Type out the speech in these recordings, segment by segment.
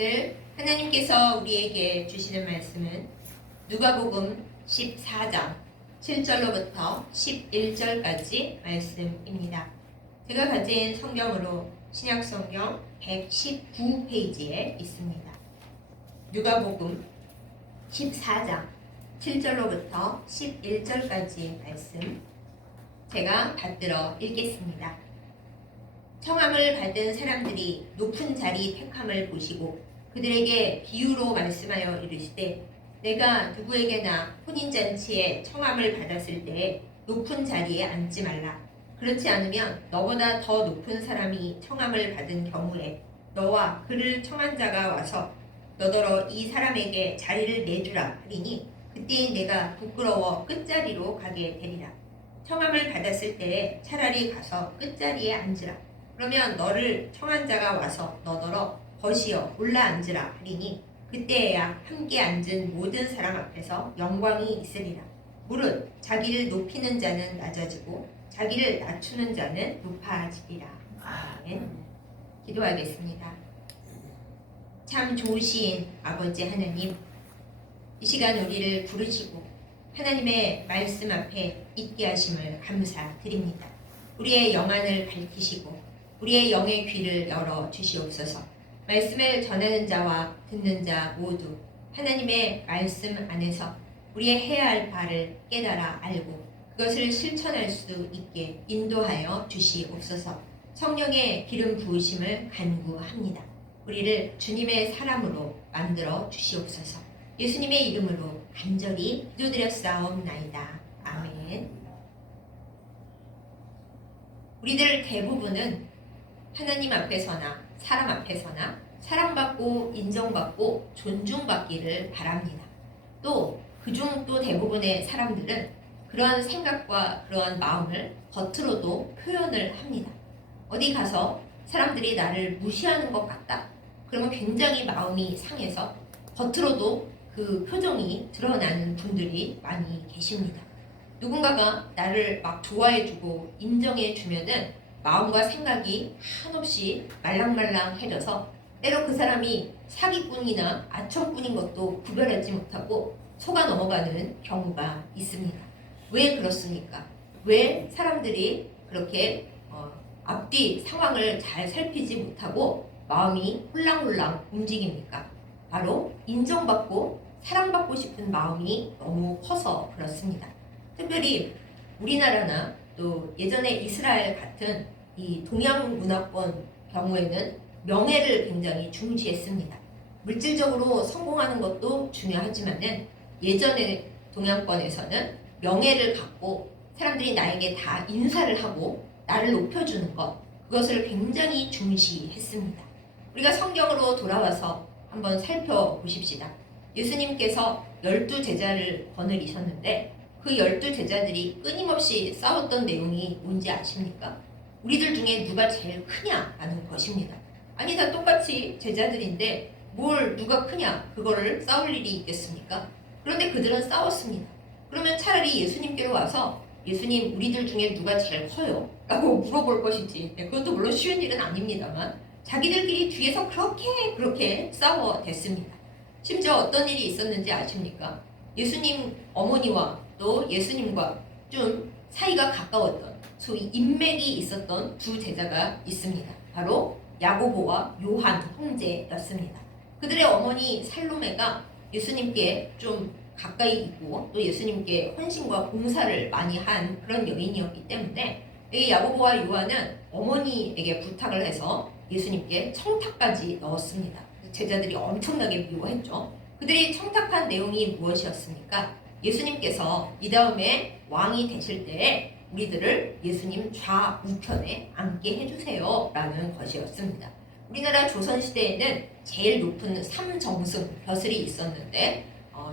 오늘 하나님께서 우리에게 주시는 말씀은 누가복음 14장 7절로부터 11절까지 말씀입니다. 제가 가진 성경으로 신약성경 119페이지에 있습니다. 누가복음 14장 7절로부터 11절까지 말씀 제가 받들어 읽겠습니다. 청함을 받은 사람들이 높은 자리 택함을 보시고 그들에게 비유로 말씀하여 이르시되 내가 누구에게나 혼인잔치에 청함을 받았을 때에 높은 자리에 앉지 말라. 그렇지 않으면 너보다 더 높은 사람이 청함을 받은 경우에 너와 그를 청한 자가 와서 너더러 이 사람에게 자리를 내주라 하리니 그때 내가 부끄러워 끝자리로 가게 되리라. 청함을 받았을 때에 차라리 가서 끝자리에 앉으라. 그러면 너를 청한 자가 와서 너더러 벗이어 올라앉으라 하리니 그때에야 함께 앉은 모든 사람 앞에서 영광이 있으리라. 무릇 자기를 높이는 자는 낮아지고 자기를 낮추는 자는 높아지리라. 아멘. 기도하겠습니다. 참 좋으신 아버지 하나님, 이 시간 우리를 부르시고 하나님의 말씀 앞에 있게 하심을 감사드립니다. 우리의 영안을 밝히시고 우리의 영의 귀를 열어 주시옵소서. 말씀을 전하는 자와 듣는 자 모두 하나님의 말씀 안에서 우리의 해야 할 바를 깨달아 알고 그것을 실천할 수 있게 인도하여 주시옵소서. 성령의 기름 부으심을 간구합니다. 우리를 주님의 사람으로 만들어 주시옵소서. 예수님의 이름으로 간절히 기도드렸사옵나이다. 아멘. 우리들 대부분은 하나님 앞에서나 사람 앞에서나 사랑받고 인정받고 존중받기를 바랍니다. 또 그중 또 대부분의 사람들은 그러한 생각과 그러한 마음을 겉으로도 표현을 합니다. 어디 가서 사람들이 나를 무시하는 것 같다. 그러면 굉장히 마음이 상해서 겉으로도 그 표정이 드러나는 분들이 많이 계십니다. 누군가가 나를 막 좋아해주고 인정해주면은 마음과 생각이 한없이 말랑말랑해져서 때로 그 사람이 사기꾼이나 아청꾼인 것도 구별하지 못하고 속아 넘어가는 경우가 있습니다. 왜 그렇습니까? 왜 사람들이 그렇게 앞뒤 상황을 잘 살피지 못하고 마음이 홀랑홀랑 움직입니까? 바로 인정받고 사랑받고 싶은 마음이 너무 커서 그렇습니다. 특별히 우리나라나 또 예전에 이스라엘 같은 이 동양 문화권 경우에는 명예를 굉장히 중시했습니다. 물질적으로 성공하는 것도 중요하지만은 예전의 동양권에서는 명예를 갖고 사람들이 나에게 다 인사를 하고 나를 높여주는 것, 그것을 굉장히 중시했습니다. 우리가 성경으로 돌아와서 한번 살펴보십시다. 예수님께서 12제자를 거느리셨는데 그 12제자들이 끊임없이 싸웠던 내용이 뭔지 아십니까? 우리들 중에 누가 제일 크냐라는 것입니다. 아니 다 똑같이 제자들인데 뭘 누가 크냐 그거를 싸울 일이 있겠습니까? 그런데 그들은 싸웠습니다. 그러면 차라리 예수님께로 와서 예수님 우리들 중에 누가 제일 커요? 라고 물어볼 것이지. 그것도 물론 쉬운 일은 아닙니다만 자기들끼리 뒤에서 그렇게 싸워댔습니다. 심지어 어떤 일이 있었는지 아십니까? 예수님 어머니와 또 예수님과 좀 사이가 가까웠던 소위 인맥이 있었던 두 제자가 있습니다. 바로 야고보와 요한 형제였습니다. 그들의 어머니 살로메가 예수님께 좀 가까이 있고 또 예수님께 헌신과 봉사를 많이 한 그런 여인이었기 때문에 이 야고보와 요한은 어머니에게 부탁을 해서 예수님께 청탁까지 넣었습니다. 제자들이 엄청나게 미워했죠. 그들이 청탁한 내용이 무엇이었습니까? 예수님께서 이 다음에 왕이 되실 때에 우리들을 예수님 좌우편에 앉게 해주세요 라는 것이었습니다. 우리나라 조선시대에는 제일 높은 삼정승 벼슬이 있었는데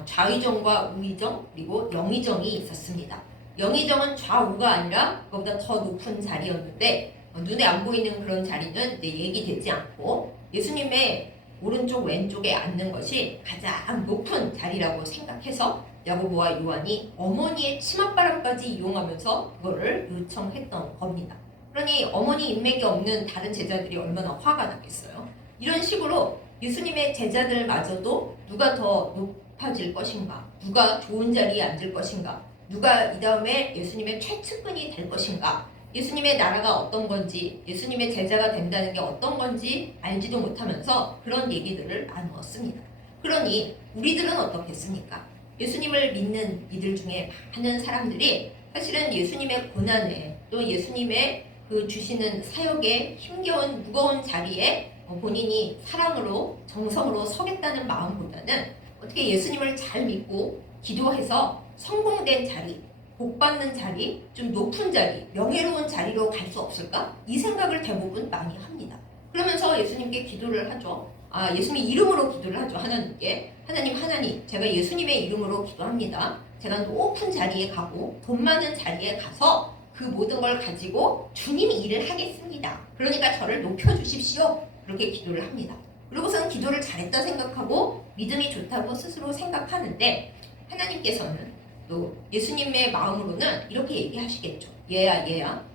좌의정과 우의정 그리고 영의정이 있었습니다. 영의정은 좌우가 아니라 그보다 더 높은 자리였는데 눈에 안 보이는 그런 자리는 얘기되지 않고 예수님의 오른쪽 왼쪽에 앉는 것이 가장 높은 자리라고 생각해서 야고보와 요한이 어머니의 치맛바람까지 이용하면서 그거를 요청했던 겁니다. 그러니 어머니 인맥이 없는 다른 제자들이 얼마나 화가 났겠어요. 이런 식으로 예수님의 제자들마저도 누가 더 높아질 것인가, 누가 좋은 자리에 앉을 것인가, 누가 이 다음에 예수님의 최측근이 될 것인가, 예수님의 나라가 어떤 건지, 예수님의 제자가 된다는 게 어떤 건지 알지도 못하면서 그런 얘기들을 나누었습니다. 그러니 우리들은 어떻겠습니까? 예수님을 믿는 이들 중에 많은 사람들이 사실은 예수님의 고난에, 또 예수님의 그 주시는 사역의 힘겨운 무거운 자리에 본인이 사랑으로 정성으로 서겠다는 마음보다는 어떻게 예수님을 잘 믿고 기도해서 성공된 자리, 복받는 자리, 좀 높은 자리, 명예로운 자리로 갈 수 없을까? 이 생각을 대부분 많이 합니다. 그러면서 예수님께 기도를 하죠. 예수님 이름으로 기도를 하죠. 하나님께. 하나님, 제가 예수님의 이름으로 기도합니다. 제가 높은 자리에 가고 돈 많은 자리에 가서 그 모든 걸 가지고 주님이 일을 하겠습니다. 그러니까 저를 높여주십시오. 그렇게 기도를 합니다. 그러고서는 기도를 잘했다 생각하고 믿음이 좋다고 스스로 생각하는데 하나님께서는 또 예수님의 마음으로는 이렇게 얘기하시겠죠. 얘야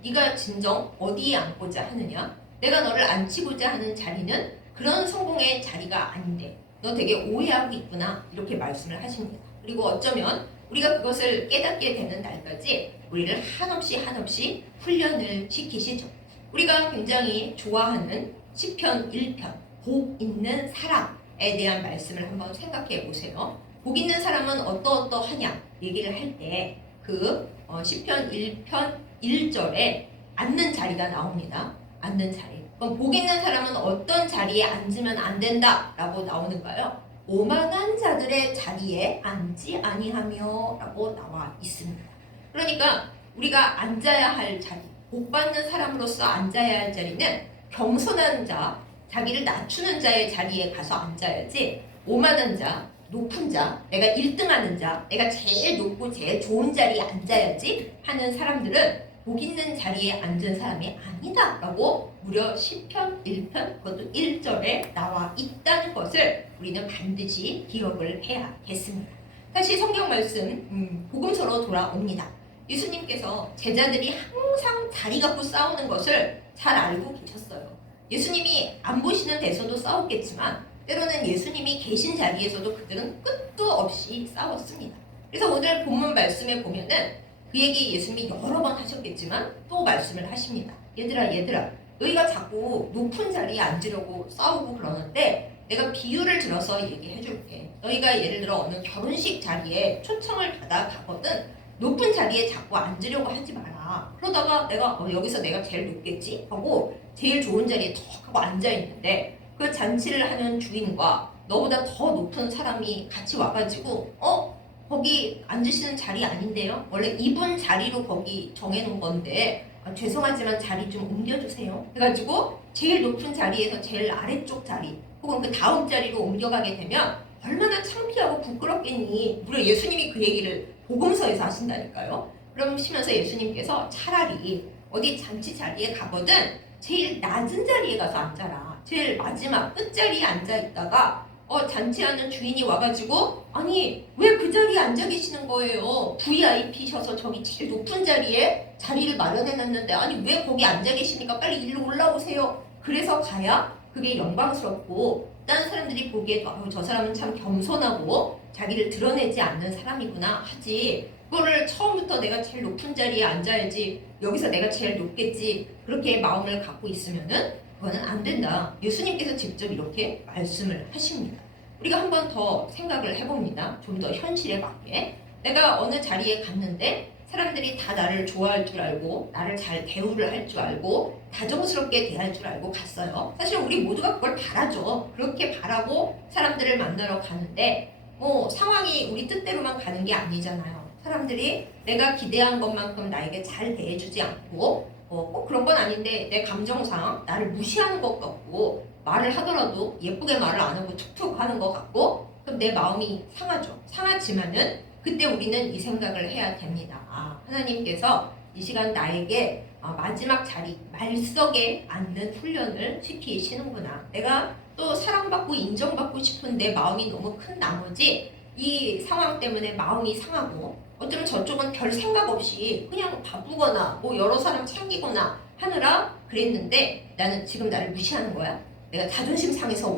네가 진정 어디에 앉고자 하느냐? 내가 너를 앉히고자 하는 자리는 그런 성공의 자리가 아닌데 너 되게 오해하고 있구나. 이렇게 말씀을 하십니다. 그리고 어쩌면 우리가 그것을 깨닫게 되는 날까지 우리를 한없이 훈련을 시키시죠. 우리가 굉장히 좋아하는 시편 1편 복 있는 사람에 대한 말씀을 한번 생각해 보세요. 복 있는 사람은 어떠하냐 얘기를 할 때 그 시편 1편 1절에 앉는 자리가 나옵니다. 앉는 자리. 그럼 복 있는 사람은 어떤 자리에 앉으면 안 된다라고 나오는가요? 오만한 자들의 자리에 앉지 아니하며 라고 나와 있습니다. 그러니까 우리가 앉아야 할 자리, 복받는 사람으로서 앉아야 할 자리는 겸손한 자, 자기를 낮추는 자의 자리에 가서 앉아야지 오만한 자, 높은 자, 내가 1등하는 자, 내가 제일 높고 제일 좋은 자리에 앉아야지 하는 사람들은 복 있는 자리에 앉은 사람이 아니다 라고 무려 시편 1편 그것도 1절에 나와 있다는 것을 우리는 반드시 기억을 해야겠습니다. 다시 성경 말씀 복음서로 돌아옵니다. 예수님께서 제자들이 항상 자리 갖고 싸우는 것을 잘 알고 계셨어요. 예수님이 안 보시는 데서도 싸웠겠지만 때로는 예수님이 계신 자리에서도 그들은 끝도 없이 싸웠습니다. 그래서 오늘 본문 말씀에 보면은 그 얘기 예수님이 여러 번 하셨겠지만 또 말씀을 하십니다. 얘들아 너희가 자꾸 높은 자리에 앉으려고 싸우고 그러는데 내가 비유를 들어서 얘기해 줄게. 너희가 예를 들어 어느 결혼식 자리에 초청을 받아 가거든 높은 자리에 자꾸 앉으려고 하지 마라. 그러다가 내가 여기서 내가 제일 높겠지 하고 제일 좋은 자리에 턱 하고 앉아 있는데 그 잔치를 하는 주인과 너보다 더 높은 사람이 같이 와가지고 거기 앉으시는 자리 아닌데요? 원래 이분 자리로 거기 정해놓은 건데 죄송하지만 자리 좀 옮겨주세요. 해가지고 제일 높은 자리에서 제일 아래쪽 자리 혹은 그 다음 자리로 옮겨가게 되면 얼마나 창피하고 부끄럽겠니. 물론 예수님이 그 얘기를 복음서에서 하신다니까요. 그러시면서 예수님께서 차라리 어디 잔치 자리에 가거든 제일 낮은 자리에 가서 앉아라. 제일 마지막 끝자리에 앉아 있다가 잔치하는 주인이 와가지고 아니 왜 그 자리에 앉아 계시는 거예요? VIP셔서 저기 제일 높은 자리에 자리를 마련해놨는데 아니 왜 거기 앉아 계시니까 빨리 일로 올라오세요. 그래서 가야 그게 영광스럽고 다른 사람들이 보기에도 저 사람은 참 겸손하고 자기를 드러내지 않는 사람이구나 하지 그거를 처음부터 내가 제일 높은 자리에 앉아야지 여기서 내가 제일 높겠지 그렇게 마음을 갖고 있으면은 그거는 안 된다. 예수님께서 직접 이렇게 말씀을 하십니다. 우리가 한 번 더 생각을 해봅니다. 좀 더 현실에 맞게. 내가 어느 자리에 갔는데 사람들이 다 나를 좋아할 줄 알고 나를 잘 대우를 할 줄 알고 다정스럽게 대할 줄 알고 갔어요. 사실 우리 모두가 그걸 바라죠. 그렇게 바라고 사람들을 만나러 가는데 상황이 우리 뜻대로만 가는 게 아니잖아요. 사람들이 내가 기대한 것만큼 나에게 잘 대해주지 않고 꼭 그런 건 아닌데 내 감정상 나를 무시하는 것 같고 말을 하더라도 예쁘게 말을 안 하고 툭툭 하는 것 같고 그럼 내 마음이 상하죠. 상하지만은 그때 우리는 이 생각을 해야 됩니다. 하나님께서 이 시간 나에게 마지막 자리 말석에 앉는 훈련을 시키시는구나. 내가 또 사랑받고 인정받고 싶은 내 마음이 너무 큰 나머지 이 상황 때문에 마음이 상하고 어쩌면 저쪽은 별 생각 없이 그냥 바쁘거나 여러 사람 챙기거나 하느라 그랬는데 나는 지금 나를 무시하는 거야. 내가 자존심 상해서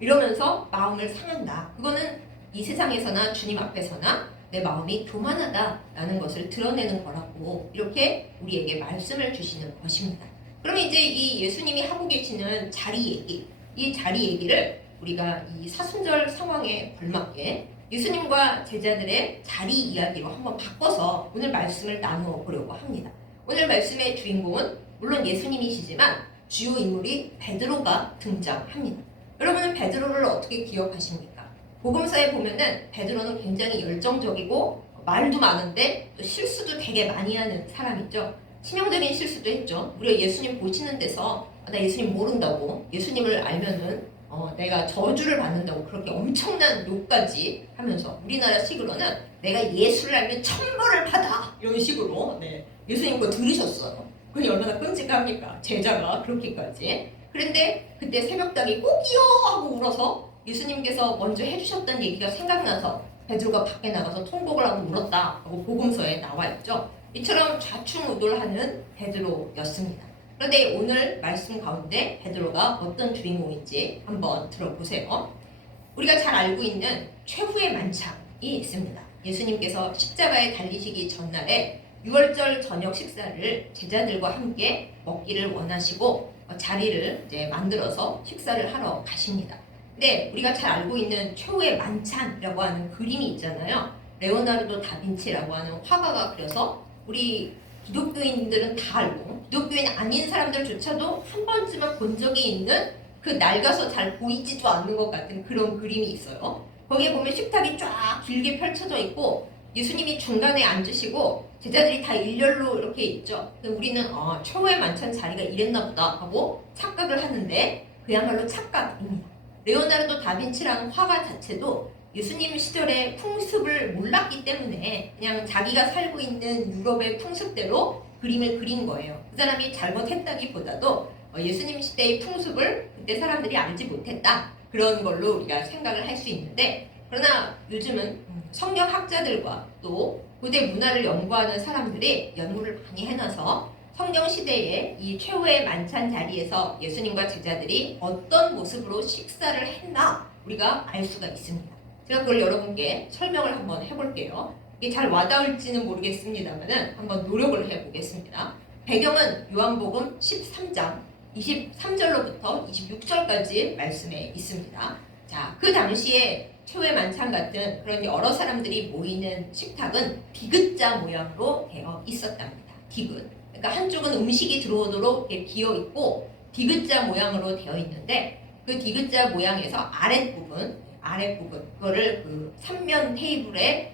이러면서 마음을 상한다. 그거는 이 세상에서나 주님 앞에서나 내 마음이 교만하다라는 것을 드러내는 거라고 이렇게 우리에게 말씀을 주시는 것입니다. 그러면 이제 이 예수님이 하고 계시는 자리 얘기, 이 자리 얘기를 우리가 이 사순절 상황에 걸맞게 예수님과 제자들의 자리 이야기로 한번 바꿔서 오늘 말씀을 나누어 보려고 합니다. 오늘 말씀의 주인공은 물론 예수님이시지만 주요 인물이 베드로가 등장합니다. 여러분은 베드로를 어떻게 기억하십니까? 복음서에 보면은 베드로는 굉장히 열정적이고 말도 많은데 또 실수도 되게 많이 하는 사람이죠. 치명적인 실수도 했죠. 우리가 예수님 보시는 데서 나 예수님 모른다고, 예수님을 알면은 내가 저주를 받는다고 그렇게 엄청난 욕까지 하면서 우리나라 식으로는 내가 예수를 알면 천벌을 받아 이런 식으로 예수님 거 들으셨어요. 그게 얼마나 끔찍합니까? 제자가 그렇게까지. 그런데 그때 새벽닭이 꼭이요 하고 울어서 예수님께서 먼저 해주셨던 얘기가 생각나서 베드로가 밖에 나가서 통곡을 하고 울었다 하고 복음서에 나와 있죠. 이처럼 좌충우돌하는 베드로였습니다. 그런데 오늘 말씀 가운데 베드로가 어떤 주인공인지 한번 들어보세요. 우리가 잘 알고 있는 최후의 만찬이 있습니다. 예수님께서 십자가에 달리시기 전날에 유월절 저녁 식사를 제자들과 함께 먹기를 원하시고 자리를 이제 만들어서 식사를 하러 가십니다. 근데 우리가 잘 알고 있는 최후의 만찬이라고 하는 그림이 있잖아요. 레오나르도 다빈치라고 하는 화가가 그려서 우리 기독교인들은 다 알고 기독교인 아닌 사람들조차도 한 번쯤은 본 적이 있는 그 낡아서 잘 보이지도 않는 것 같은 그런 그림이 있어요. 거기에 보면 식탁이 쫙 길게 펼쳐져 있고 예수님이 중간에 앉으시고 제자들이 다 일렬로 이렇게 있죠. 우리는 최후의 만찬 자리가 이랬나 보다 하고 착각을 하는데 그야말로 착각입니다. 레오나르도 다빈치라는 화가 자체도 예수님 시절의 풍습을 몰랐기 때문에 그냥 자기가 살고 있는 유럽의 풍습대로 그림을 그린 거예요. 그 사람이 잘못했다기보다도 예수님 시대의 풍습을 그때 사람들이 알지 못했다. 그런 걸로 우리가 생각을 할 수 있는데 그러나 요즘은 성경학자들과 또 고대 문화를 연구하는 사람들이 연구를 많이 해놔서 성경 시대의 이 최후의 만찬 자리에서 예수님과 제자들이 어떤 모습으로 식사를 했나 우리가 알 수가 있습니다. 제가 그걸 여러분께 설명을 한번 해볼게요. 이게 잘 와닿을지는 모르겠습니다만은 한번 노력을 해보겠습니다. 배경은 요한복음 13장 23절로부터 26절까지 말씀에 있습니다. 자, 그 당시에 최후의 만찬 같은 그런 여러 사람들이 모이는 식탁은 디귿자 모양으로 되어 있었답니다. 디귿. 그러니까 한쪽은 음식이 들어오도록 이렇게 비어 있고 디귿자 모양으로 되어 있는데 그 디귿자 모양에서 아랫부분 그거를 그 3면 테이블에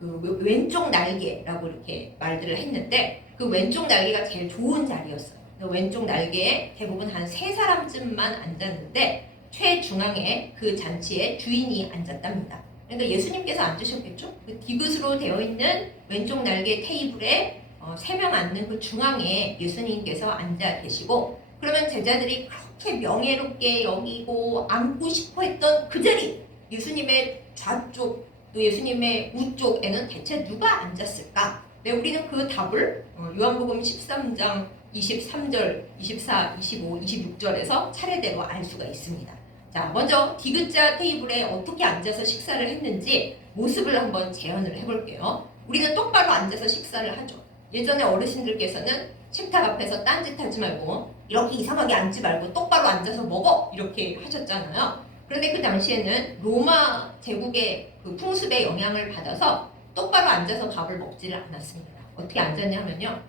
그 왼쪽 날개라고 이렇게 말들을 했는데 그 왼쪽 날개가 제일 좋은 자리였어요. 왼쪽 날개에 대부분 한 3사람쯤만 앉았는데 최중앙에 그 잔치에 주인이 앉았답니다. 그러니까 예수님께서 앉으셨겠죠? 그 디귿으로 되어 있는 왼쪽 날개 테이블에 3명 앉는 그 중앙에 예수님께서 앉아 계시고 그러면 제자들이 그렇게 명예롭게 여기고 앉고 싶어 했던 그 자리 예수님의 좌쪽 또 예수님의 우쪽에는 대체 누가 앉았을까? 네, 우리는 그 답을 요한복음 13장 23절, 24, 25, 26절에서 차례대로 알 수가 있습니다. 자, 먼저 디귿자 테이블에 어떻게 앉아서 식사를 했는지 모습을 한번 재현을 해볼게요. 우리는 똑바로 앉아서 식사를 하죠. 예전에 어르신들께서는 식탁 앞에서 딴짓하지 말고 이렇게 이상하게 앉지 말고 똑바로 앉아서 먹어 이렇게 하셨잖아요. 그런데 그 당시에는 로마 제국의 그 풍습의 영향을 받아서 똑바로 앉아서 밥을 먹지를 않았습니다. 어떻게 앉았냐면요,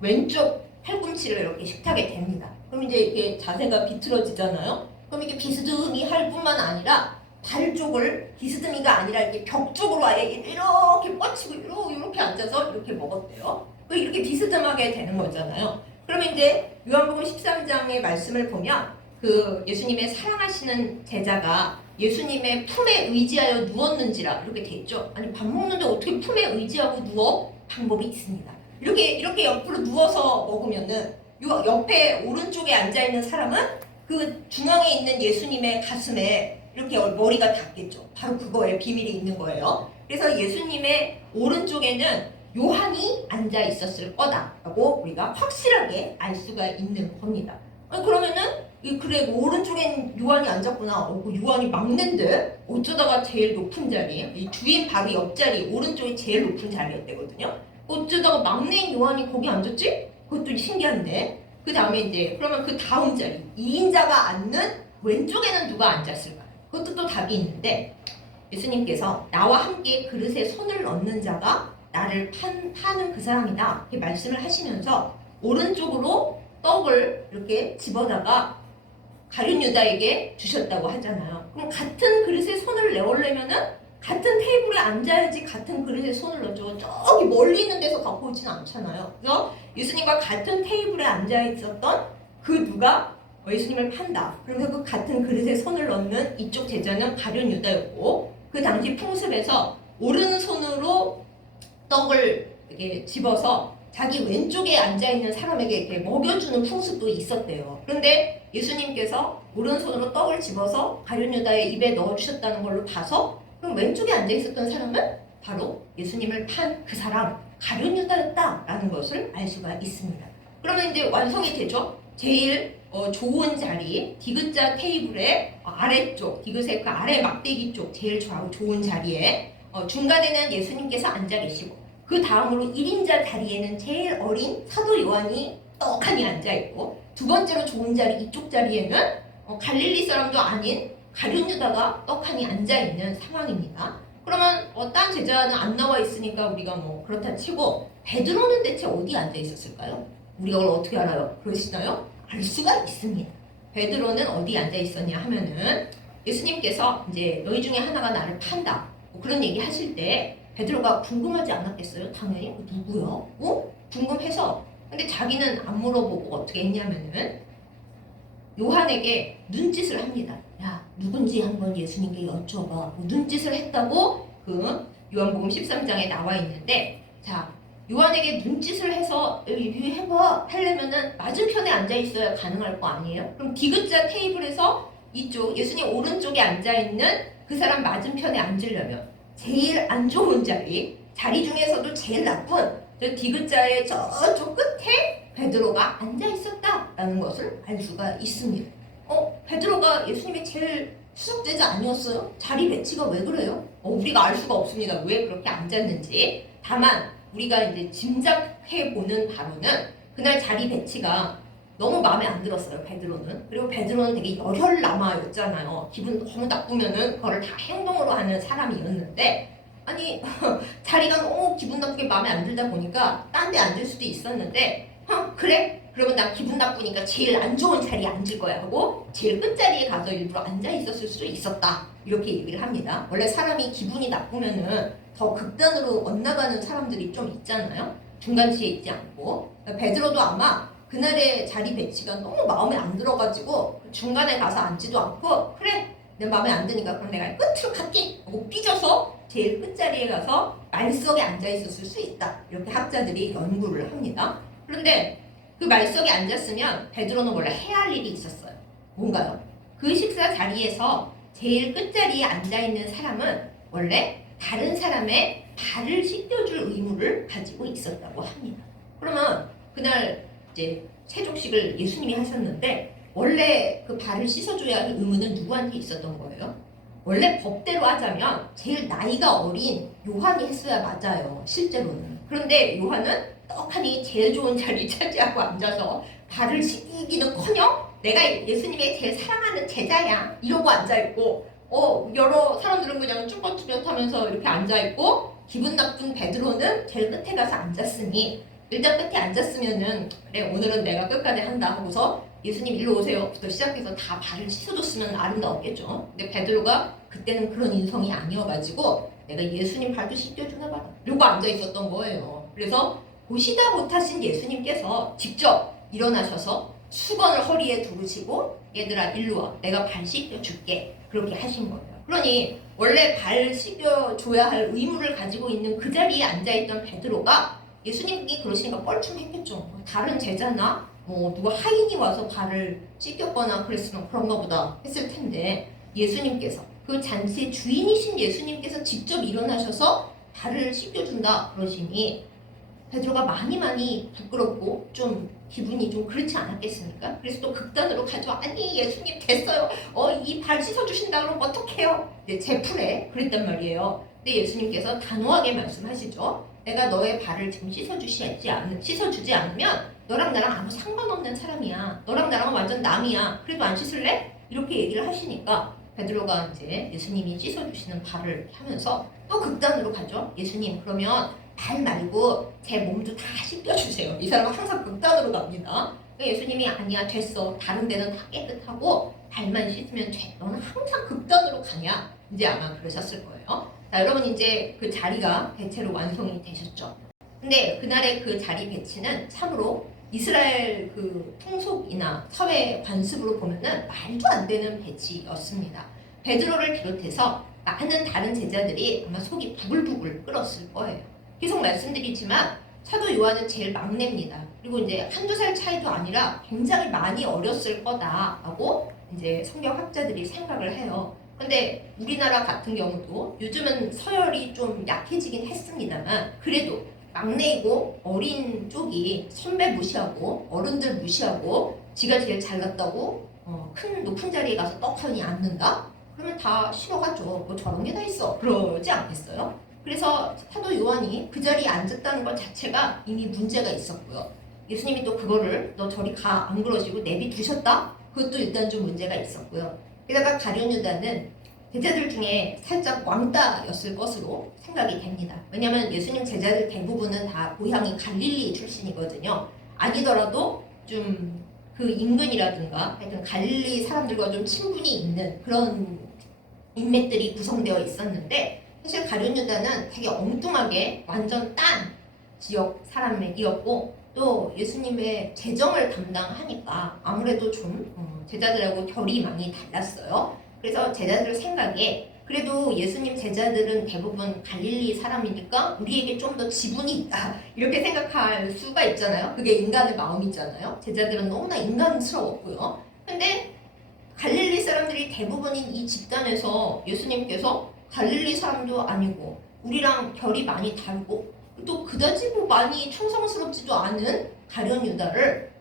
왼쪽 팔꿈치를 이렇게 식탁에 댑니다. 그럼 이제 이렇게 자세가 비틀어지잖아요. 그럼 이게 비스듬히 할 뿐만 아니라 발 쪽을 비스듬히가 아니라 이렇게 벽 쪽으로 아예 이렇게 뻗치고 이렇게 앉아서 이렇게 먹었대요. 이렇게 비스듬하게 되는 거잖아요. 그러면 이제 요한복음 13장의 말씀을 보면 그 예수님의 사랑하시는 제자가 예수님의 품에 의지하여 누웠는지라 이렇게 돼 있죠. 아니 밥 먹는데 어떻게 품에 의지하고 누워? 방법이 있습니다. 이렇게 옆으로 누워서 먹으면은 요 옆에 오른쪽에 앉아 있는 사람은 그 중앙에 있는 예수님의 가슴에 이렇게 머리가 닿겠죠. 바로 그거에 비밀이 있는 거예요. 그래서 예수님의 오른쪽에는 요한이 앉아 있었을 거다라고 우리가 확실하게 알 수가 있는 겁니다. 그러면은 그래 오른쪽엔 요한이 앉았구나. 그 요한이 막내인데 어쩌다가 제일 높은 자리에 이 주인 바로 옆자리 오른쪽이 제일 높은 자리였대거든요. 어쩌다가 막내인 요한이 거기 앉았지? 그것도 신기한데. 그 다음에 이제 그러면 그 다음 자리 2인자가 앉는 왼쪽에는 누가 앉았을까? 그것도 또 답이 있는데 예수님께서 나와 함께 그릇에 손을 넣는 자가 나를 파는 그 사람이다 이렇게 말씀을 하시면서 오른쪽으로 떡을 이렇게 집어다가 가룟 유다에게 주셨다고 하잖아요. 그럼 같은 그릇에 손을 내오려면은 같은 테이블에 앉아야지 같은 그릇에 손을 넣죠. 저기 멀리 있는 데서 갖고 오지는 않잖아요. 그래서 예수님과 같은 테이블에 앉아 있었던 그 누가 예수님을 판다. 그러면 그 같은 그릇에 손을 넣는 이쪽 제자는 가룟 유다였고 그 당시 풍습에서 오른손으로 떡을 이렇게 집어서 자기 왼쪽에 앉아있는 사람에게 이렇게 먹여주는 풍습도 있었대요. 그런데 예수님께서 오른손으로 떡을 집어서 가룟 유다의 입에 넣어주셨다는 걸로 봐서 그럼 왼쪽에 앉아있었던 사람은 바로 예수님을 판 그 사람 가룟 유다였다라는 것을 알 수가 있습니다. 그러면 이제 완성이 되죠. 제일 좋은 자리 디귿자 테이블의 아래쪽 디귿의 그 아래 막대기 쪽 제일 좋은 자리에 중간에는 예수님께서 앉아 계시고 그 다음으로 1인자 자리에는 제일 어린 사도 요한이 떡하니 앉아있고 두 번째로 좋은 자리 이쪽 자리에는 갈릴리 사람도 아닌 가룟 유다가 떡하니 앉아있는 상황입니다. 그러면 딴 제자는 안 나와 있으니까 우리가 뭐 그렇다 치고 베드로는 대체 어디 앉아있었을까요? 우리가 그걸 어떻게 알아요? 그러시나요? 알 수가 있습니다. 베드로는 어디 앉아있었냐 하면은 예수님께서 이제 너희 중에 하나가 나를 판다 뭐 그런 얘기 하실 때 베드로가 궁금하지 않았겠어요? 당연히 누구요? 궁금해서 근데 자기는 안 물어보고 어떻게 했냐면은 요한에게 눈짓을 합니다. 야 누군지 한번 예수님께 여쭤봐. 눈짓을 했다고 그 요한복음 13장에 나와 있는데 자 요한에게 눈짓을 해서 해봐 하려면은 맞은편에 앉아 있어야 가능할 거 아니에요? 그럼 디귿자 테이블에서 이쪽 예수님 오른쪽에 앉아 있는 그 사람 맞은편에 앉으려면 제일 안 좋은 자리 중에서도 제일 나쁜 디귿자의 저쪽 끝에 베드로가 앉아 있었다라는 것을 알 수가 있습니다. 베드로가 예수님의 제일 수석제자 아니었어요? 자리 배치가 왜 그래요? 우리가 알 수가 없습니다. 왜 그렇게 앉았는지. 다만 우리가 이제 짐작해 보는 바로는 그날 자리 배치가 너무 마음에 안 들었어요. 베드로는. 그리고 베드로는 되게 열혈남아였잖아요. 기분 너무 나쁘면은 그거를 다 행동으로 하는 사람이었는데 아니 자리가 너무 기분 나쁘게 마음에 안 들다 보니까 딴 데 앉을 수도 있었는데 그래? 그러면 나 기분 나쁘니까 제일 안 좋은 자리에 앉을 거야 하고 제일 끝자리에 가서 일부러 앉아 있었을 수도 있었다. 이렇게 얘기를 합니다. 원래 사람이 기분이 나쁘면은 더 극단으로 엇나가는 사람들이 좀 있잖아요. 중간치에 있지 않고. 베드로도 아마 그날의 자리 배치가 너무 마음에 안 들어가지고 중간에 가서 앉지도 않고 그래 내 마음에 안 드니까 그럼 내가 끝으로 갈게 하고 삐져서 제일 끝자리에 가서 말석에 앉아 있었을 수 있다. 이렇게 학자들이 연구를 합니다. 그런데 그 말석에 앉았으면 베드로는 원래 해야 할 일이 있었어요. 뭔가요? 그 식사 자리에서 제일 끝자리에 앉아있는 사람은 원래 다른 사람의 발을 씻겨줄 의무를 가지고 있었다고 합니다. 그러면 그날 이제 세족식을 예수님이 하셨는데 원래 그 발을 씻어줘야 할 의무는 누구한테 있었던 거예요? 원래 법대로 하자면 제일 나이가 어린 요한이 했어야 맞아요. 실제로는. 그런데 요한은 떡하니 제일 좋은 자리 차지하고 앉아서 발을 씻기기는커녕 내가 예수님의 제일 사랑하는 제자야 이러고 앉아있고 여러 사람들은 그냥 쭈뼛쭈뼛하면서 이렇게 앉아있고 기분 나쁜 베드로는 제일 끝에 가서 앉았으니 일단 끝에 앉았으면은 그래 오늘은 내가 끝까지 한다 하고서 예수님 일로 오세요부터 시작해서 다 발을 씻어줬으면 아름다웠겠죠. 근데 베드로가 그때는 그런 인성이 아니어가지고 내가 예수님 발도 씻겨주나 봐라 이러고 앉아있었던 거예요. 그래서 보시다 못하신 예수님께서 직접 일어나셔서 수건을 허리에 두르시고 얘들아 일로 와 내가 발 씻겨줄게 그렇게 하신 거예요. 그러니 원래 발 씻겨줘야 할 의무를 가지고 있는 그 자리에 앉아있던 베드로가 예수님이 그러시니까 뻘쭘했겠죠. 다른 제자나 누가 하인이 와서 발을 씻겼거나 그랬으면 그런가 보다 했을 텐데 예수님께서 그 잔치의 주인이신 예수님께서 직접 일어나셔서 발을 씻겨준다 그러시니 베드로가 많이 부끄럽고 좀 기분이 좀 그렇지 않았겠습니까? 그래서 또 극단으로 가죠. 아니 예수님 됐어요. 이 발 씻어주신다 그러면 어떡해요? 네, 제풀에 그랬단 말이에요. 근데 예수님께서 단호하게 말씀하시죠. 내가 너의 발을 지금 씻어주지 않으면 너랑 나랑 아무 상관없는 사람이야. 너랑 나랑은 완전 남이야. 그래도 안 씻을래? 이렇게 얘기를 하시니까 베드로가 이제 예수님이 씻어주시는 발을 하면서 또 극단으로 가죠. 예수님 그러면 발 말고 제 몸도 다 씻겨주세요. 이 사람은 항상 극단으로 갑니다. 그러니까 예수님이 아니야 됐어. 다른 데는 다 깨끗하고 발만 씻으면 돼. 너는 항상 극단으로 가냐? 이제 아마 그러셨을 거예요. 자, 여러분 이제 그 자리가 대체로 완성이 되셨죠. 근데 그날의 그 자리 배치는 참으로 이스라엘 그 풍속이나 사회 관습으로 보면은 말도 안 되는 배치였습니다. 베드로를 비롯해서 많은 다른 제자들이 아마 속이 부글부글 끓었을 거예요. 계속 말씀드리지만 사도 요한은 제일 막내입니다. 그리고 이제 한두 살 차이도 아니라 굉장히 많이 어렸을 거다라고 이제 성경학자들이 생각을 해요. 근데 우리나라 같은 경우도 요즘은 서열이 좀 약해지긴 했습니다만 그래도 막내이고 어린 쪽이 선배 무시하고 어른들 무시하고 지가 제일 잘났다고 큰 높은 자리에 가서 떡하니 앉는다? 그러면 다 싫어하죠. 뭐 저런 게 다 있어. 그러지 않겠어요? 그래서 사도 요한이 그 자리에 앉았다는 것 자체가 이미 문제가 있었고요. 예수님이 또 그거를 너 저리 가 안 그러시고 내비두셨다? 그것도 일단 좀 문제가 있었고요. 게다가 가룟 유다는 제자들 중에 살짝 왕따였을 것으로 생각이 됩니다. 왜냐하면 예수님 제자들 대부분은 다 고향이 갈릴리 출신이거든요. 아니더라도 좀 그 인근이라든가 하여튼 갈릴리 사람들과 좀 친분이 있는 그런 인맥들이 구성되어 있었는데 사실 가룟 유다는 되게 엉뚱하게 완전 딴 지역 사람이었고 또 예수님의 재정을 담당하니까 아무래도 좀 제자들하고 결이 많이 달랐어요. 그래서 제자들 생각에 그래도 예수님 제자들은 대부분 갈릴리 사람이니까 우리에게 좀 더 지분이 있다 이렇게 생각할 수가 있잖아요. 그게 인간의 마음이잖아요. 제자들은 너무나 인간스러웠고요. 근데 갈릴리 사람들이 대부분인 이 집단에서 예수님께서 갈릴리 사람도 아니고 우리랑 결이 많이 다르고 또 그다지 뭐 많이 충성스럽지도 않은 가룟 유다를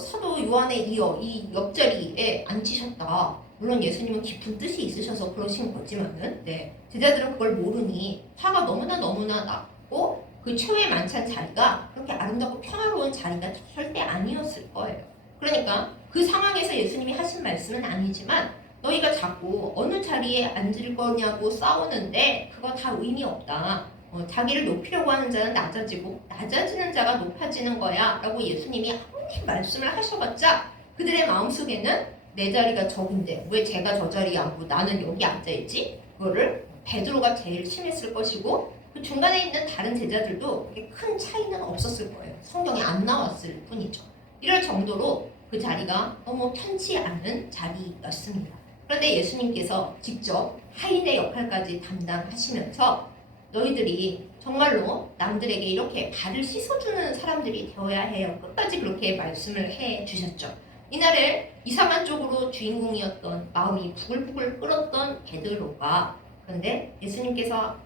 사도 요한에 이어 이 옆자리에 앉히셨다. 물론 예수님은 깊은 뜻이 있으셔서 그러신 거지만은 제자들은 그걸 모르니 화가 너무나 났고 그 최후의 만찬 자리가 그렇게 아름답고 평화로운 자리가 절대 아니었을 거예요. 그러니까 그 상황에서 예수님이 하신 말씀은 아니지만 너희가 자꾸 어느 자리에 앉을 거냐고 싸우는데 그거 다 의미 없다. 자기를 높이려고 하는 자는 낮아지고 낮아지는 자가 높아지는 거야 라고 예수님이 아무리 말씀을 하셔봤자 그들의 마음속에는 내 자리가 저긴데 왜 제가 저 자리에 앉고 나는 여기 앉아있지? 그거를 베드로가 제일 심했을 것이고 그 중간에 있는 다른 제자들도 그렇게 큰 차이는 없었을 거예요. 성경에 안 나왔을 뿐이죠. 이럴 정도로 그 자리가 너무 편치 않은 자리였습니다. 그런데 예수님께서 직접 하인의 역할까지 담당하시면서 너희들이 정말로 남들에게 이렇게 발을 씻어주는 사람들이 되어야 해요. 끝까지 그렇게 말씀을 해주셨죠. 이날에 이상한 쪽으로 주인공이었던 마음이 부글부글 끓었던 베드로가 그런데 예수님께서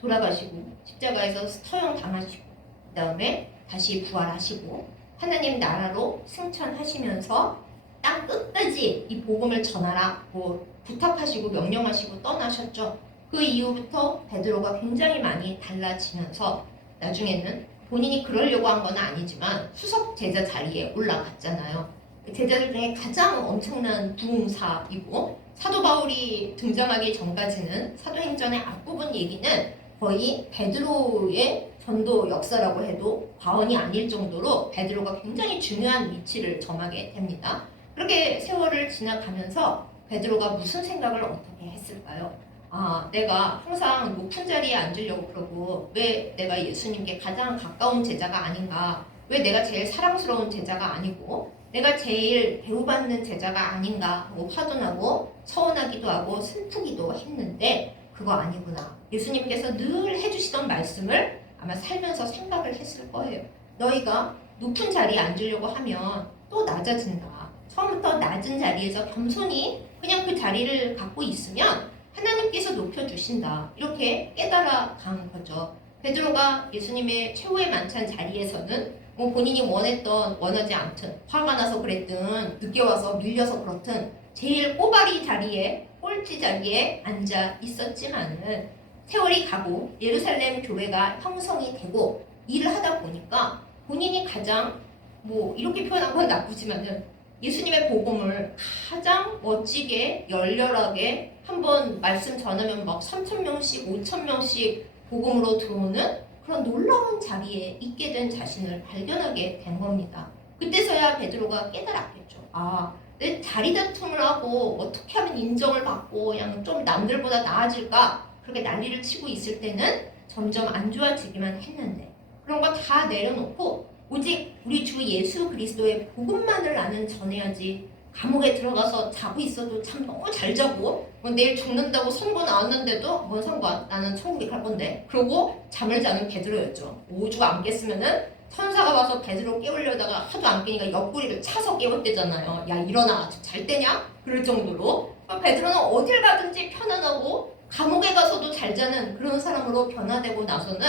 돌아가시고 십자가에서 터형 당하시고 그 다음에 다시 부활하시고 하나님 나라로 승천하시면서 땅 끝까지 이 복음을 전하라고 부탁하시고 명령하시고 떠나셨죠. 그 이후부터 베드로가 굉장히 많이 달라지면서 나중에는 본인이 그러려고 한 건 아니지만 수석 제자 자리에 올라갔잖아요. 제자들 중에 가장 엄청난 부흥사이고 사도 바울이 등장하기 전까지는 사도행전의 앞부분 얘기는 거의 베드로의 전도 역사라고 해도 과언이 아닐 정도로 베드로가 굉장히 중요한 위치를 점하게 됩니다. 그렇게 세월을 지나가면서 베드로가 무슨 생각을 어떻게 했을까요? 내가 항상 높은 자리에 앉으려고 그러고 왜 내가 예수님께 가장 가까운 제자가 아닌가? 왜 내가 제일 사랑스러운 제자가 아니고 내가 제일 배우받는 제자가 아닌가 하고 화도 나고 서운하기도 하고 슬프기도 했는데 그거 아니구나. 예수님께서 늘 해주시던 말씀을 아마 살면서 생각을 했을 거예요. 너희가 높은 자리에 앉으려고 하면 또 낮아진다. 처음부터 낮은 자리에서 겸손히 그냥 그 자리를 갖고 있으면 하나님께서 높여주신다. 이렇게 깨달아 간 거죠. 베드로가 예수님의 최후의 만찬 자리에서는 뭐 본인이 원하지 않든 화가 나서 그랬든 늦게 와서 밀려서 그렇든 제일 꼬바리 자리에 꼴찌 자리에 앉아 있었지만은 세월이 가고 예루살렘 교회가 형성이 되고 일을 하다 보니까 본인이 가장 뭐 이렇게 표현한 건 나쁘지만은 예수님의 복음을 가장 멋지게 열렬하게 한번 말씀 전하면 막 3,000명씩 5,000명씩 복음으로 들어오는 그런 놀라운 자리에 있게 된 자신을 발견하게 된 겁니다. 그때서야 베드로가 깨달았겠죠. 내 자리 다툼을 하고 어떻게 하면 인정을 받고 그냥 좀 남들보다 나아질까 그렇게 난리를 치고 있을 때는 점점 안 좋아지기만 했는데 그런 거 다 내려놓고 오직 우리 주 예수 그리스도의 복음만을 나는 전해야지. 감옥에 들어가서 자고 있어도 참 너무 잘 자고 뭐 내일 죽는다고 선고 나왔는데도 뭔 상관, 나는 천국에 갈 건데 그러고 잠을 자는 베드로였죠. 오주가 안 깼으면은 천사가 와서 베드로 깨우려다가 하도 안 깨니까 옆구리를 차서 깨웠대잖아요. 야 일어나 잘 때냐? 그럴 정도로 베드로는 어딜 가든지 편안하고 감옥에 가서도 잘 자는 그런 사람으로 변화되고 나서는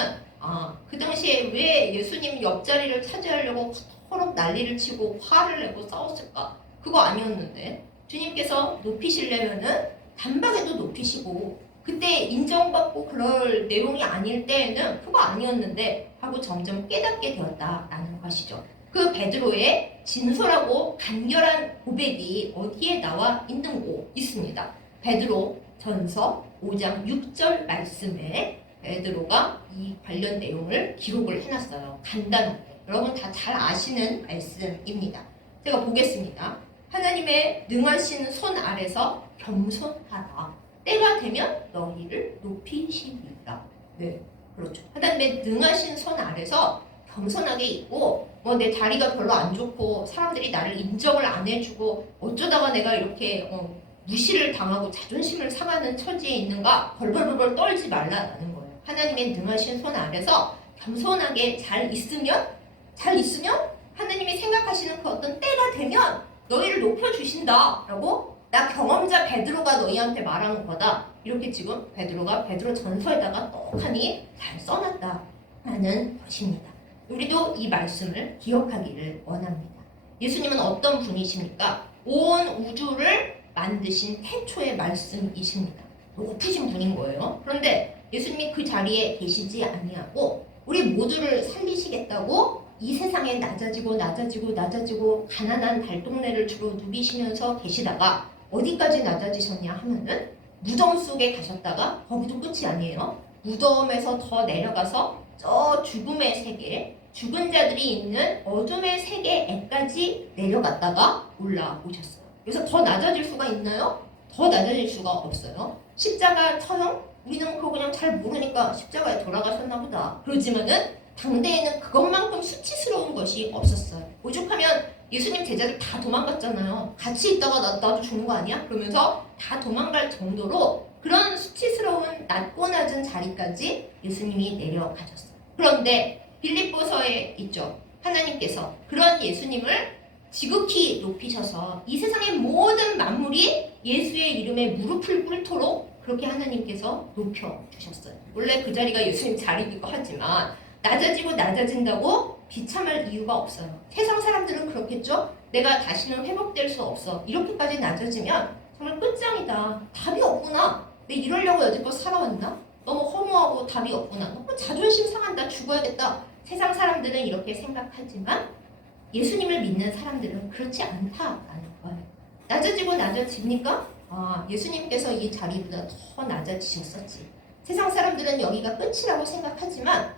그 당시에 왜 예수님 옆자리를 차지하려고 서로 난리를 치고 화를 내고 싸웠을까? 그거 아니었는데 주님께서 높이시려면은 단박에도 높이시고 그때 인정받고 그럴 내용이 아닐 때에는 그거 아니었는데 하고 점점 깨닫게 되었다라는 것이죠. 그 베드로의 진솔하고 간결한 고백이 어디에 나와 있는고 있습니다. 베드로 전서 5장 6절 말씀에 베드로가 이 관련 내용을 기록을 해놨어요. 간단하게. 여러분 다 잘 아시는 말씀입니다. 제가 보겠습니다. 하나님의 능하신 손 아래서 겸손하라. 때가 되면 너희를 높이시리라. 네, 그렇죠. 하나님의 능하신 손 아래서 겸손하게 있고 내 자리가 별로 안 좋고 사람들이 나를 인정을 안 해주고 어쩌다가 내가 이렇게 무시를 당하고 자존심을 상하는 처지에 있는가 벌벌벌 떨지 말라라는 거예요. 하나님의 능하신 손 아래서 겸손하게 잘 있으면 하나님이 생각하시는 그 어떤 때가 되면 너희를 높여주신다 라고 나 경험자 베드로가 너희한테 말하는 거다. 이렇게 지금 베드로가 베드로 전서에다가 떡하니 잘 써놨다라는 것입니다. 우리도 이 말씀을 기억하기를 원합니다. 예수님은 어떤 분이십니까? 온 우주를 만드신 태초의 말씀이십니다. 높으신 분인 거예요. 그런데 예수님이 그 자리에 계시지 아니하고 우리 모두를 살리시겠다고 이 세상에 낮아지고 가난한 달동네를 주로 누비시면서 계시다가 어디까지 낮아지셨냐 하면은 무덤 속에 가셨다가 거기도 끝이 아니에요. 무덤에서 더 내려가서 저 죽음의 세계, 죽은 자들이 있는 어둠의 세계에까지 내려갔다가 올라오셨어요. 그래서 더 낮아질 수가 있나요? 더 낮아질 수가 없어요. 십자가 처형? 우리는 그거 그냥 잘 모르니까 십자가에 돌아가셨나 보다. 그러지만은 당대에는 그것만큼 수치스러운 것이 없었어요. 오죽하면 예수님 제자들 다 도망갔잖아요. 같이 있다가 나도 죽는 거 아니야? 그러면서 다 도망갈 정도로 그런 수치스러운 낮고 낮은 자리까지 예수님이 내려가셨어요. 그런데 빌립보서에 있죠. 하나님께서 그런 예수님을 지극히 높이셔서 이 세상의 모든 만물이 예수의 이름에 무릎을 꿇도록 그렇게 하나님께서 높여주셨어요. 원래 그 자리가 예수님 자리이기도 하지만 낮아진다고 비참할 이유가 없어요. 세상 사람들은 그렇겠죠? 내가 다시는 회복될 수 없어. 이렇게까지 낮아지면 정말 끝장이다. 답이 없구나. 내가 이러려고 여지껏 살아왔나? 너무 허무하고 답이 없구나. 너무 자존심 상한다. 죽어야겠다. 세상 사람들은 이렇게 생각하지만 예수님을 믿는 사람들은 그렇지 않다라는 거예요. 낮아집니까? 예수님께서 이 자리보다 더 낮아지셨었지. 세상 사람들은 여기가 끝이라고 생각하지만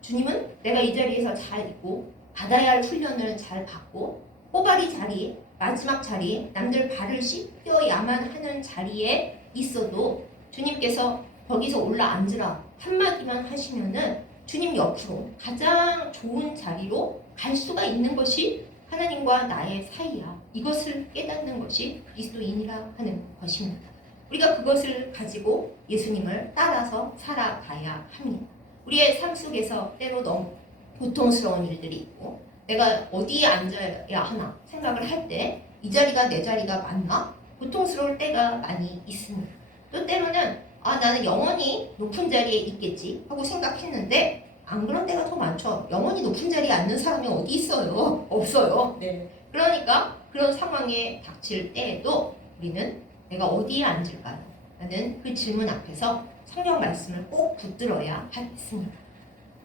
주님은 내가 이 자리에서 잘 있고 받아야 할 훈련을 잘 받고 꼬바리 자리, 마지막 자리, 남들 발을 씻겨야만 하는 자리에 있어도 주님께서 거기서 올라앉으라 한마디만 하시면은 주님 옆으로 가장 좋은 자리로 갈 수가 있는 것이 하나님과 나의 사이야. 이것을 깨닫는 것이 그리스도인이라 하는 것입니다. 우리가 그것을 가지고 예수님을 따라서 살아가야 합니다. 우리의 삶 속에서 때로 너무 고통스러운 일들이 있고 내가 어디에 앉아야 하나 생각을 할 때 이 자리가 내 자리가 맞나? 고통스러울 때가 많이 있습니다. 또 때로는 아, 나는 영원히 높은 자리에 있겠지 하고 생각했는데 안 그런 데가 더 많죠. 영원히 높은 자리에 앉는 사람이 어디 있어요? 없어요. 네. 그러니까 그런 상황에 닥칠 때에도 우리는 내가 어디에 앉을까요? 라는 그 질문 앞에서 성경 말씀을 꼭 붙들어야 하겠습니다.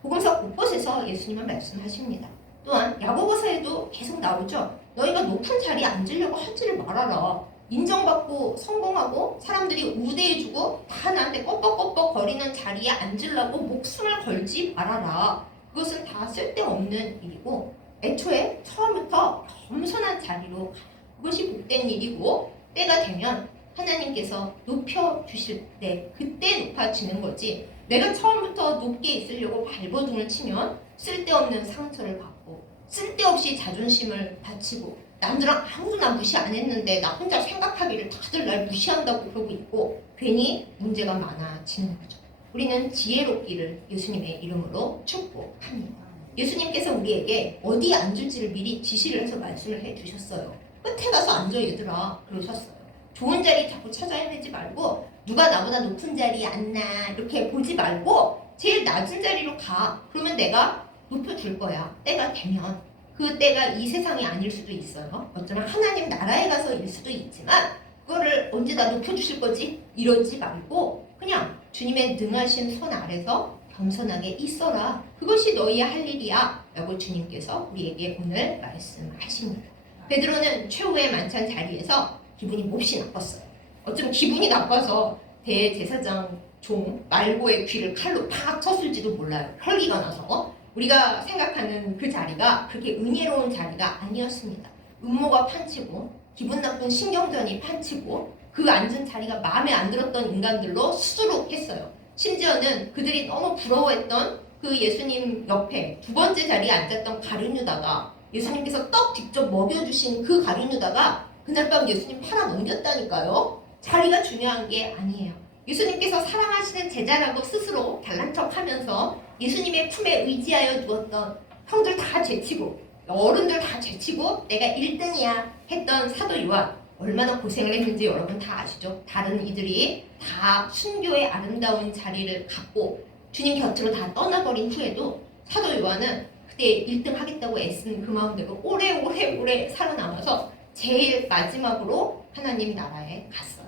복음서 곳곳에서 예수님은 말씀하십니다. 또한 야고보서에도 계속 나오죠. 너희가 높은 자리에 앉으려고 하지를 말아라. 인정받고 성공하고 사람들이 우대해주고 다 나한테 꺽꺽꺽꺽 거리는 자리에 앉으려고 목숨을 걸지 말아라. 그것은 다 쓸데없는 일이고 애초에 처음부터 겸손한 자리로 그것이 복된 일이고 때가 되면 하나님께서 높여주실 때 그때 높아지는 거지 내가 처음부터 높게 있으려고 발버둥을 치면 쓸데없는 상처를 받고 쓸데없이 자존심을 다치고 남들은 아무도 나 무시 안 했는데 나 혼자 생각하기를 다들 날 무시한다고 그러고 있고 괜히 문제가 많아지는 거죠. 우리는 지혜롭기를 예수님의 이름으로 축복합니다. 예수님께서 우리에게 어디 앉을지를 미리 지시를 해서 말씀을 해주셨어요. 끝에 가서 앉아 얘들아 그러셨어요. 좋은 자리 자꾸 찾아 헤매지 말고 누가 나보다 높은 자리에 앉나 이렇게 보지 말고 제일 낮은 자리로 가. 그러면 내가 높여줄 거야. 때가 되면. 그 때가 이 세상이 아닐 수도 있어요. 어쩌면 하나님 나라에 가서일 수도 있지만 그거를 언제 다 높여주실 거지? 이러지 말고 그냥 주님의 능하신 손 아래서 겸손하게 있어라. 그것이 너희의 할 일이야. 라고 주님께서 우리에게 오늘 말씀하십니다. 베드로는 최후의 만찬 자리에서 기분이 몹시 나빴어요. 어쩌면 기분이 나빠서 대제사장 종 말고의 귀를 칼로 팍 쳤을지도 몰라요. 혈기가 나서. 우리가 생각하는 그 자리가 그렇게 은혜로운 자리가 아니었습니다. 음모가 판치고 기분 나쁜 신경전이 판치고 그 앉은 자리가 마음에 안 들었던 인간들로 수두룩했어요. 심지어는 그들이 너무 부러워했던 그 예수님 옆에 두 번째 자리에 앉았던 가룟유다가 예수님께서 떡 직접 먹여주신 그 가룟유다가 그날 밤 예수님 팔아 넘겼다니까요. 자리가 중요한 게 아니에요. 예수님께서 사랑하시는 제자라고 스스로 잘난 척하면서 예수님의 품에 의지하여 두었던 형들 다 제치고 어른들 다 제치고 내가 1등이야 했던 사도 요한 얼마나 고생을 했는지 여러분 다 아시죠? 다른 이들이 다 순교의 아름다운 자리를 갖고 주님 곁으로 다 떠나버린 후에도 사도 요한은 그때 1등 하겠다고 애쓴 그 마음대로 오래 살아남아서 제일 마지막으로 하나님 나라에 갔어요.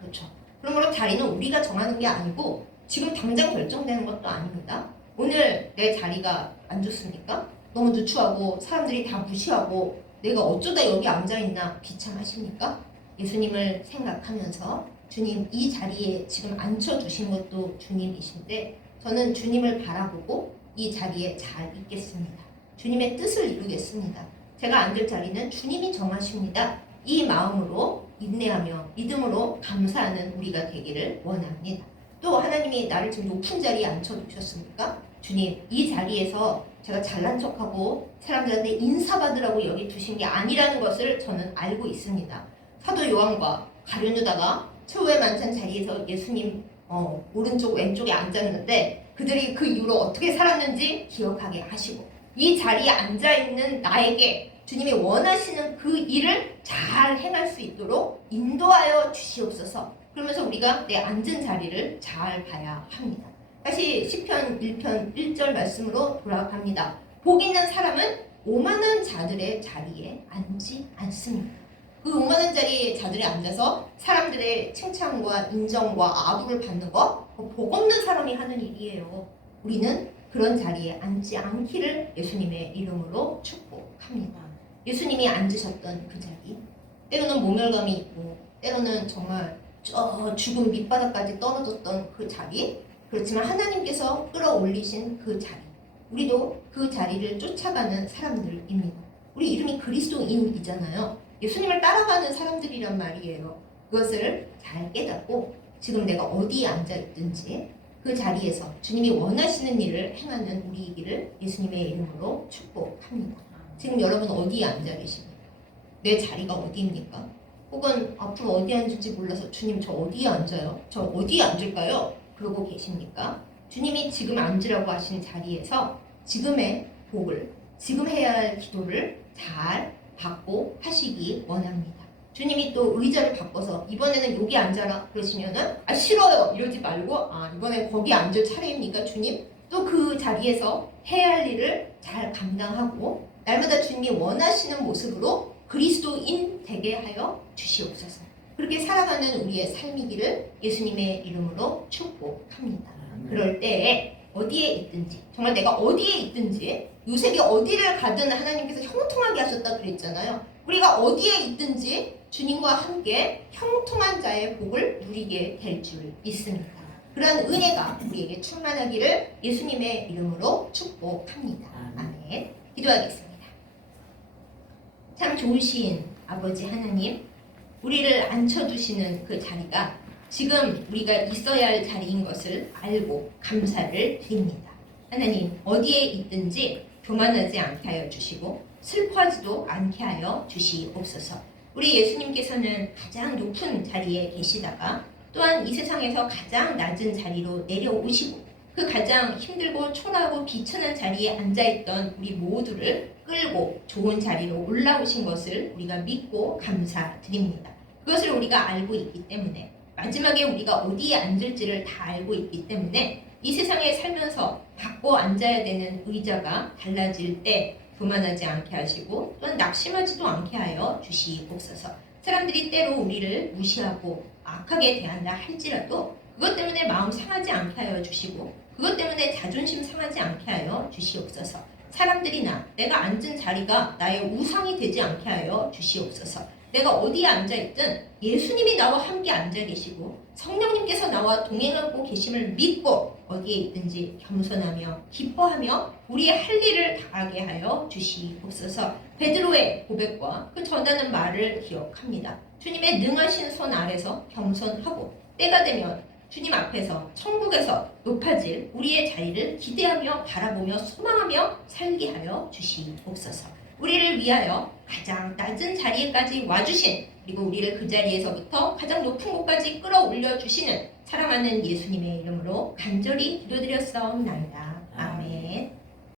그렇죠. 그러므로 자리는 우리가 정하는 게 아니고 지금 당장 결정되는 것도 아닙니다. 오늘 내 자리가 안 좋습니까? 너무 누추하고 사람들이 다 무시하고 내가 어쩌다 여기 앉아있나 비참하십니까? 예수님을 생각하면서 주님 이 자리에 지금 앉혀주신 것도 주님이신데 저는 주님을 바라보고 이 자리에 잘 있겠습니다. 주님의 뜻을 이루겠습니다. 제가 앉을 자리는 주님이 정하십니다. 이 마음으로 인내하며 믿음으로 감사하는 우리가 되기를 원합니다. 또 하나님이 나를 지금 높은 자리에 앉혀두셨습니까? 주님 이 자리에서 제가 잘난 척하고 사람들한테 인사받으라고 여기 두신 게 아니라는 것을 저는 알고 있습니다. 사도 요한과 가룟유다가 최후의 만찬 자리에서 예수님 오른쪽 왼쪽에 앉았는데 그들이 그 이후로 어떻게 살았는지 기억하게 하시고 이 자리에 앉아있는 나에게 주님이 원하시는 그 일을 잘 행할 수 있도록 인도하여 주시옵소서. 그러면서 우리가 내 앉은 자리를 잘 봐야 합니다. 다시 시편 1편 1절 말씀으로 돌아갑니다. 복 있는 사람은 오만한 자들의 자리에 앉지 않습니다. 그 오만한 자리에 자들이 앉아서 사람들의 칭찬과 인정과 아부를 받는 거 복 없는 사람이 하는 일이에요. 우리는 그런 자리에 앉지 않기를 예수님의 이름으로 축복합니다. 예수님이 앉으셨던 그 자리, 때로는 모멸감이 있고 때로는 정말 저 죽음 밑바닥까지 떨어졌던 그 자리, 그렇지만 하나님께서 끌어올리신 그 자리, 우리도 그 자리를 쫓아가는 사람들입니다. 우리 이름이 그리스도인이잖아요. 예수님을 따라가는 사람들이란 말이에요. 그것을 잘 깨닫고 지금 내가 어디에 앉아있든지 그 자리에서 주님이 원하시는 일을 행하는 우리이기를 예수님의 이름으로 축복합니다. 지금 여러분 어디에 앉아 계십니까? 내 자리가 어디입니까? 혹은 앞으로 어디 앉을지 몰라서 주님 저 어디에 앉아요? 저 어디에 앉을까요? 그러고 계십니까? 주님이 지금 앉으라고 하신 자리에서 지금의 복을, 지금 해야 할 기도를 잘 받고 하시기 원합니다. 주님이 또 의자를 바꿔서 이번에는 여기 앉아라 그러시면은 싫어요 이러지 말고 이번엔 거기 앉을 차례입니까 주님? 또 그 자리에서 해야 할 일을 잘 감당하고 날마다 주님이 원하시는 모습으로 그리스도인 되게 하여 주시옵소서. 그렇게 살아가는 우리의 삶이기를 예수님의 이름으로 축복합니다. 그럴 때에 어디에 있든지 정말 내가 어디에 있든지 요셉이 어디를 가든 하나님께서 형통하게 하셨다 그랬잖아요. 우리가 어디에 있든지 주님과 함께 형통한 자의 복을 누리게 될 줄 믿습니다. 그런 은혜가 우리에게 충만하기를 예수님의 이름으로 축복합니다. 아멘. 기도하겠습니다. 참 좋으신 아버지 하나님, 우리를 앉혀두시는 그 자리가 지금 우리가 있어야 할 자리인 것을 알고 감사를 드립니다. 하나님, 어디에 있든지 교만하지 않게 하여 주시고 슬퍼하지도 않게 하여 주시옵소서. 우리 예수님께서는 가장 높은 자리에 계시다가 또한 이 세상에서 가장 낮은 자리로 내려오시고 그 가장 힘들고 초라하고 비천한 자리에 앉아있던 우리 모두를 끌고 좋은 자리로 올라오신 것을 우리가 믿고 감사드립니다. 그것을 우리가 알고 있기 때문에 마지막에 우리가 어디에 앉을지를 다 알고 있기 때문에 이 세상에 살면서 갖고 앉아야 되는 의자가 달라질 때 교만하지 않게 하시고 또한 낙심하지도 않게 하여 주시옵소서. 사람들이 때로 우리를 무시하고 악하게 대한다 할지라도 그것 때문에 마음 상하지 않게 하여 주시고 그것 때문에 자존심 상하지 않게 하여 주시옵소서. 사람들이나 내가 앉은 자리가 나의 우상이 되지 않게 하여 주시옵소서. 내가 어디에 앉아있든 예수님이 나와 함께 앉아 계시고 성령님께서 나와 동행하고 계심을 믿고 어디에 있든지 겸손하며 기뻐하며 우리의 할 일을 다하게 하여 주시옵소서. 베드로의 고백과 그 전하는 말을 기억합니다. 주님의 능하신 손 아래서 겸손하고 때가 되면 주님 앞에서 천국에서 높아질 우리의 자리를 기대하며 바라보며 소망하며 살게 하여 주시옵소서. 우리를 위하여 가장 낮은 자리에까지 와주신 그리고 우리를 그 자리에서부터 가장 높은 곳까지 끌어올려 주시는 사랑하는 예수님의 이름으로 간절히 기도드렸사옵나이다.